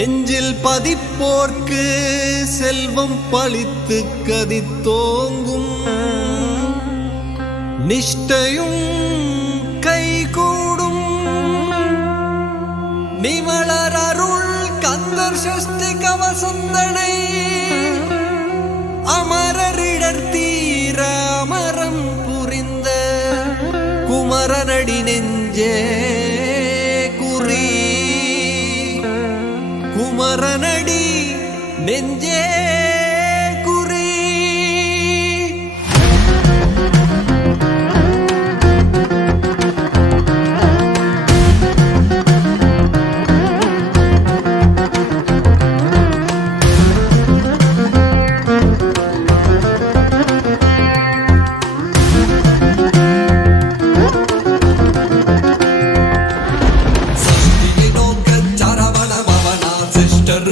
நெஞ்சில் பதிப்போர்க்கு செல்வம் பழித்து கதித்தோங்கும் நிஷ்டையும் கைகூடும் நிமலர் அருள் கந்தர் சஷ்டி கவசந்தனை அமரரிடர் தீர அமரம் புரிந்த குமரனடி நெஞ்சே குறி குமரனடி நெஞ்சே குறி.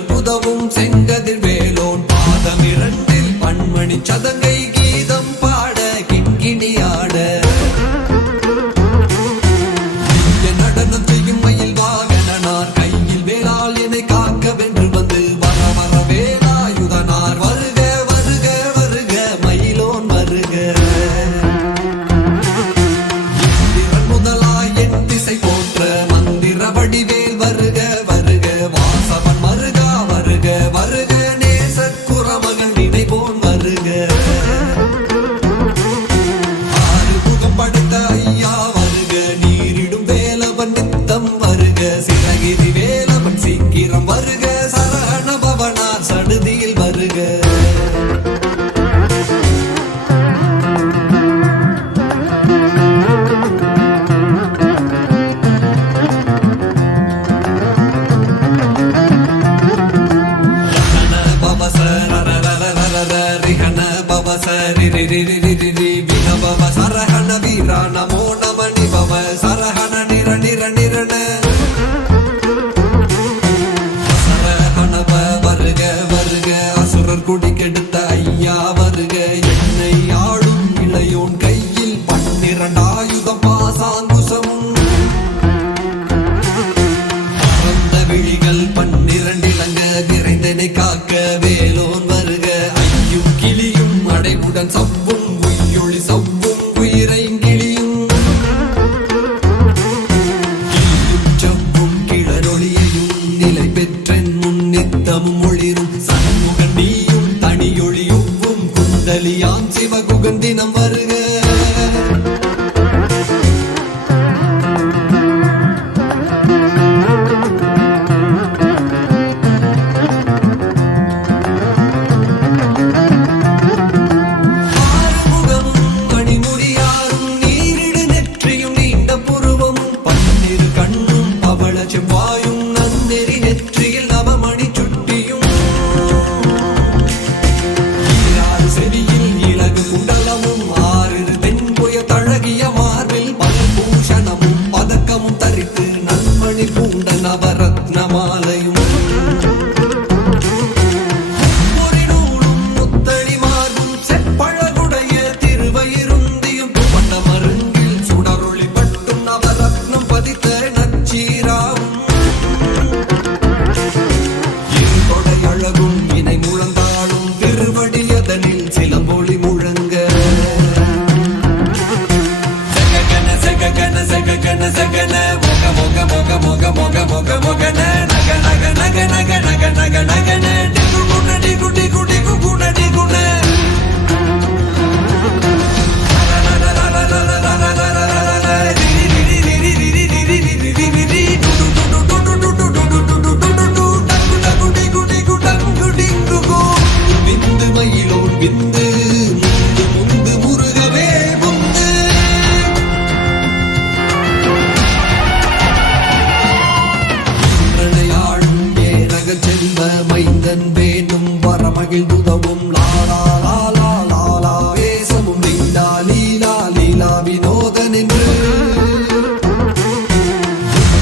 புதவும் செங்கதிர் வேலோன் பாதம் இரண்டில் பன்மணி சதங்கை கீதம் பாட கிண்கிணியாட நடனம் செய்யும் மயில் வாகனார் கையில் வேளால் என்னை காக்க வென்று வந்து வர வர வேலாயுதனார் வருக வருக வருக மயிலோன் வருக முதலாய் என் திசை போன்ற மந்திர வடிவேல் வருக வருக வாசவன் வருக வருக நேசர் குறமகன் நினைவோன் வருக ஆறுமுகம் படைத்த ஐயா வருக நீரிடும் வேலவன் நித்தம் வருக சிறகிரி வேலவன் சீக்கிரம் வருக சரஹண பவனார் சடுதியில் வருக சரஹண வீரா நமோ நம நிபவ சரஹண நிர நிர நிரண சரஹணவ வருக வருக அசுரர் குடி கெடுத்த ஐயா வருக என்னை ஆடும் இளையோன் கையில் 12 ஆயுதம் பாசாங்குசமும் பரந்த விழிகள் 12 இலங்க நிறைந்தனை காக்க வேலோன் வருக ஐயும் கிளியும் அடைவுடன் சவ்வும் உயிரொளி சவ்வும் உயிரைங்கிளியும் கிளியும் சவ்வும் கிளரொளியையும் நிலை பெற்றென் முன்னித்தமும் ஒளிரும் சண்முகன் நீயும் தனியொளியுவும் குண்டலியாம் சிவகுகன் தினம் வருக செவ்வாயும் நன்னெறி நெற்றியில் நவமணி சுட்டியும் செவியில் இலகு குண்டலமும் 6 தென்புய தழகிய மார்பில் பல்பூஷணமும் பதக்கமும் தரித்து நன்மணி பூண்ட நவரத்ன மாலையும் ஒரு நூலும் முத்தணி மார்பும் செப்பழகுடைய திருவயிருந்தியும் பட்ட மருங்கில் சுடரொளி பட்டும் நவரத்னம் பதித்த நச்சீராவும் அழகும் இணை முழந்தாடும் திருவடியதனில் சிலம்பொலி முழங்க சககன சககன சககன சகன மொக மொக மொக மொக மொக மொக மொகன நக நக நக நக நக நக நகன டிகு குண டிகு டிகு டிகு குண டிகுண விந்து முந்து முந்து முருகவே முந்து ஆளும் ஏனக செல்வ மைந்தன் வேணும் வரமகிழ் உதவும் லாலா லாலா லாலா வேசமும் லீலா லீலா லீலா வினோதன் என்று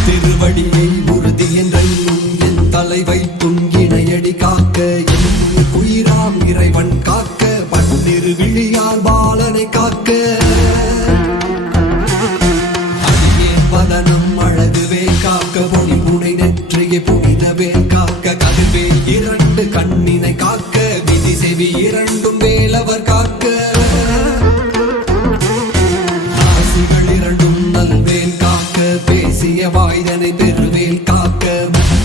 திருவடியை உறுதி என்றும் என் தலை வைத்தும் இணையடி காக்க என் குயிராம் இறைவன் காக்க 12 விழியால் பாலனை காக்க அடியே பதனம் அழகுவே காக்க பொடி புனை நெற்றியை புனிதவே காக்க செவி இரண்டும் வேலவர் காக்க நாசிகள் இரண்டும் நல்வேல் காக்க பேசிய வாய்தனை பெருவேல் காக்க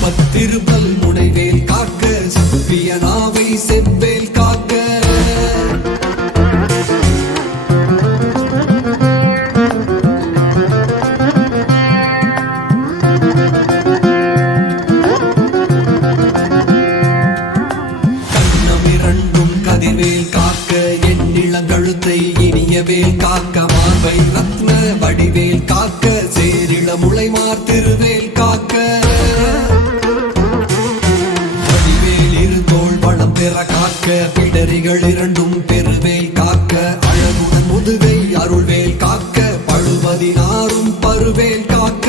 பத்திருப்பல் முனைவேல் காக்க சப்பிய நாவை செவ்வேல் காக்க கழுத்தை இனியவேல் காக்க மார்பை ரத்ன வடிவேல் காக்க சேரிள முளைமார் திருவேல் காக்க வடிவேல் இருந்தோள் வளம் பெற காக்க பிடரிகள் இரண்டும் பெருவேல் காக்க அழகுடன் முதுகை அருள்வேல் காக்க பழுவதினாரும் பருவேல் காக்க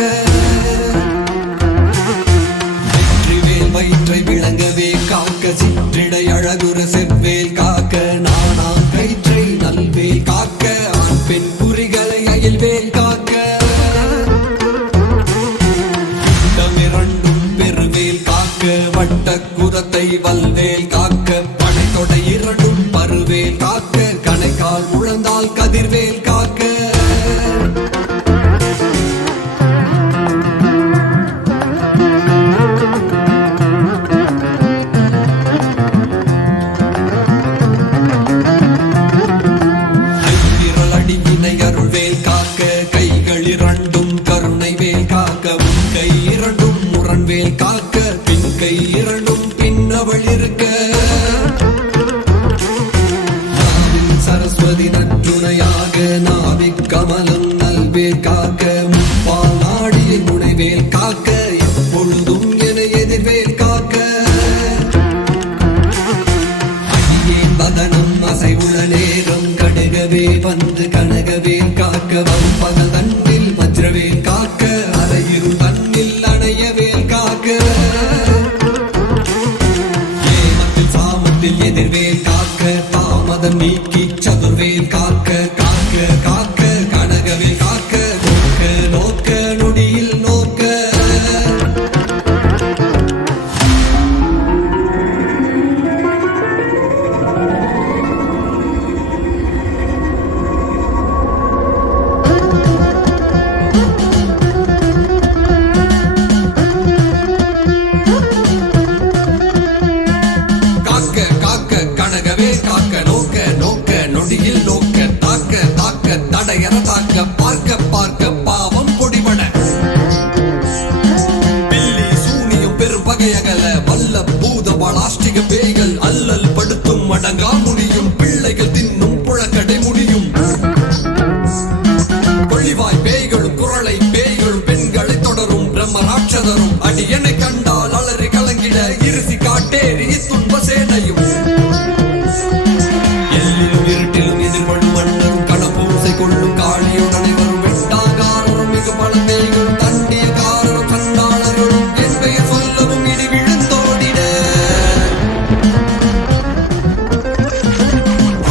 வெற்றிவேல் வயிற்றை விளங்கவே காக்க சிற்றிடை அழகுற செவ்வேல் காக்க நானா கயிற்றை நல்வேல் காக்க ஆண் பெண் குறிகளை அயல்வேல் காக்க இரண்டும் பெருவேல் காக்க வட்ட குரத்தை வல்வேல் காக்க படைத்தொடை இரண்டும் பருவேல் காக்க கணைக்கால் முழந்தால் கதிர்வேல் காக்க வேல் காக்க பின் கை இரண்டும் பின்னவள் இருக்க நாவில் சரஸ்வதி நற்றுணையாக நாவிக் கமலம் நல்வேல் காக்க முப்பால் நாடிய முனைவேல் காக்க எப்பொழுதும் என எதிர்வேல் காக்க அடியேன் வதனம் அசைவுள்ள நேரம் கடுகவே வந்து கனகவேல் காக்க வம்பகல் தன்னில் வஜ்ரவேல் காக்க அரையிருள் தன்னில் அணையவேல் காக்க ஏமத்தில் சாமத்தில் எதிர்வேல் காக்க தாமதம் நீக்கி சதுர்வேல் காக்க காக்க காக்க கனகவேல் காக்க நோக்க நோக்க நொடியில் நோக்க பார்க்க பார்க்க பாவம் பொடிபட பில்லி சூனியும் பெரும் பகையகல வல்ல பூத பலாஷ்டிக பேய்கள் அல்லல் படுத்தும் அடங்கா முடியும் பிள்ளைகள் தின்னும் புழக்கடை முடியும் கொள்ளிவாய் பேய்களும் குரலை பேய்களும் பெண்களை தொடரும் பிரம்ம ராட்சதரும் அடியனை கண்டால் அலறி கலங்கிட இருசி காட்டேறி துன்ப சேனையும் எல்லிலும் இருட்டிலும் எதிர்படும் மன்னரும் கணப்பூசை கொள்ளும் காளியும் அனைவரும் வெட்டாகாரரும் மிகு பல பேய்களும் தண்டிய காரரும் சண்டாளர்களும் என் பெயர் சொல்லவும் இடி விழுந்தோடிட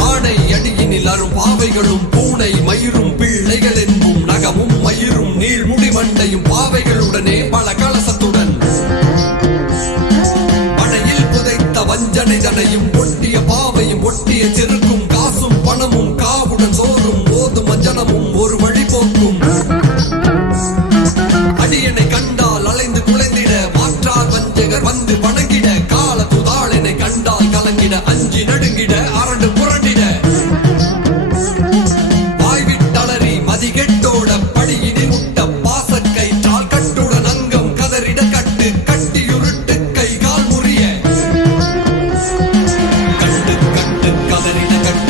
ஆணை அடியினில் அரும் பாவைகளும் பூனை மயிரும் பிள்ளைகள் என்பும் நகமும் மயிரும் நீள்முடி மண்டையும் பாவைகளுடனே பல கலசத்துடன் மழையில் புதைத்த வஞ்சனை தனையும் ஒட்டிய பாவையும் ஒட்டிய செருக்கும் காசும் பணமும் காவுடன் சோறும் ஓதும் மஞ்சனமும் ஒரு வழி போக்கும் அடியனை கண்டால் அலைந்து குலைந்திட மாற்றார் வஞ்சகர் வந்து வணங்கிட கால துதாளனை கண்டால் கலங்கிட அஞ்சி நடுங்கிட அரண்டு புரண்டிட வாய்விட்டளறி மதிகெட்டோட படியினில் முட்ட பாசக்கயிற்றால் கட்டுடன் அங்கம் கதறிட கட்டு கட்டியுருட்டு கை கால் முறிய கட்டு கட்டு கதறிட கட்டு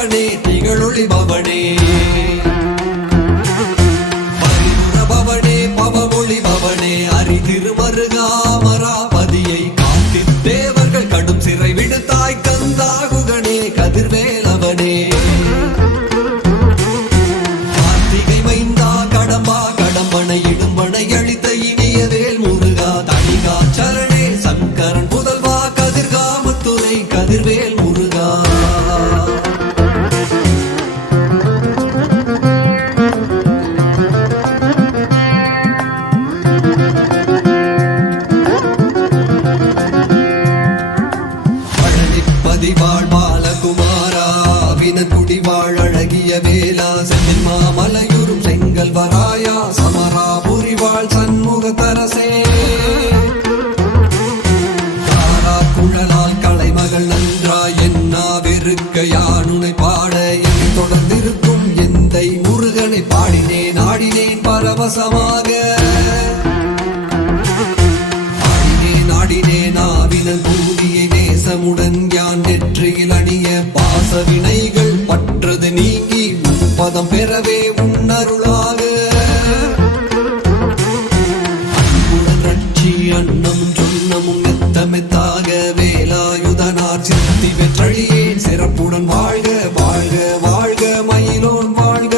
பவனே திகழொளி பவனே பரிபுர பவனே பவமொழி பவனே அரி திருமருகாமராபதியை காத்தி தேவர்கள் கடும் சிறை விடுத்தாய் கந்தாகுகனே கதிர்வேலவனே கார்த்திகை மைந்தா கடம்பா கடம்பனை இடும்பனை அழித்த இனிய வேல் முருகா தணிகா சரணே சங்கரன் புதல்வா கதிர்காமத்துறை கதிர்வேல் முருகா பதிவாழ் பாலகுமாரா வினகுடிவாழ் அழகிய வேலா செந்தில் மாமலையுறும் செங்கல் வராயா சமராபுரிவாழ் சண்முக தரசே தாரா குழலால் கலைமகள் நன்றாய் என்னா வெறுக்க யானுனை பாட என்னை தொடர்ந்திருக்கும் எந்தை முருகனை பாடினேன் ஆடினேன் பரவசமாக நாவினன் பூதியை நேசமுடன் யான் நெற்றியில் அணிய பாச வினைகள் பற்றது நீங்கி பதம் பெறவே உன்னருளாக அன்புடன் ரட்சி அன்னமும் சொன்னமும் மெத்த மெத்தாக வேலாயுதனார் சித்தி வெற்றழியேன் சிறப்புடன் வாழ்க வாழ்க வாழ்க மயிலோன் வாழ்க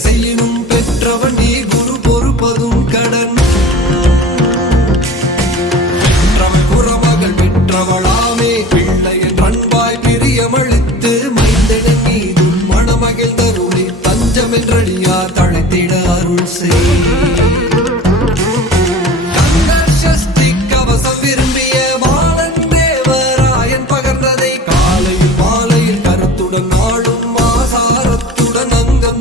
செய்யினும் பெற்றவன் நீ குரு பொறுப்பதும் கடன் பெற்றவள் குறமகள் பெற்றவளாமே பிள்ளையின் அன்பாய் பிரியமளித்து மைந்தனின் மீதும் மணமகிழ்ந்தருளி தஞ்சமென்றடியார் தழைத்திட அருள் செய் கந்தசஷ்டி கவசம் விரும்பிய பாலன் தேவராயன் பகர்ந்ததை காலையில் மாலையில் கருத்துடன் நாளும் ஆசாரத்துடன் அங்கம்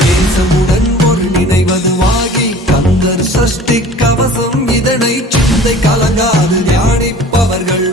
தேசமுடன் ஒரு நினைவதுவாகி கந்தர் சஷ்டி கவசம் இதனை சிந்தை கலங்காது தியானிப்பவர்கள்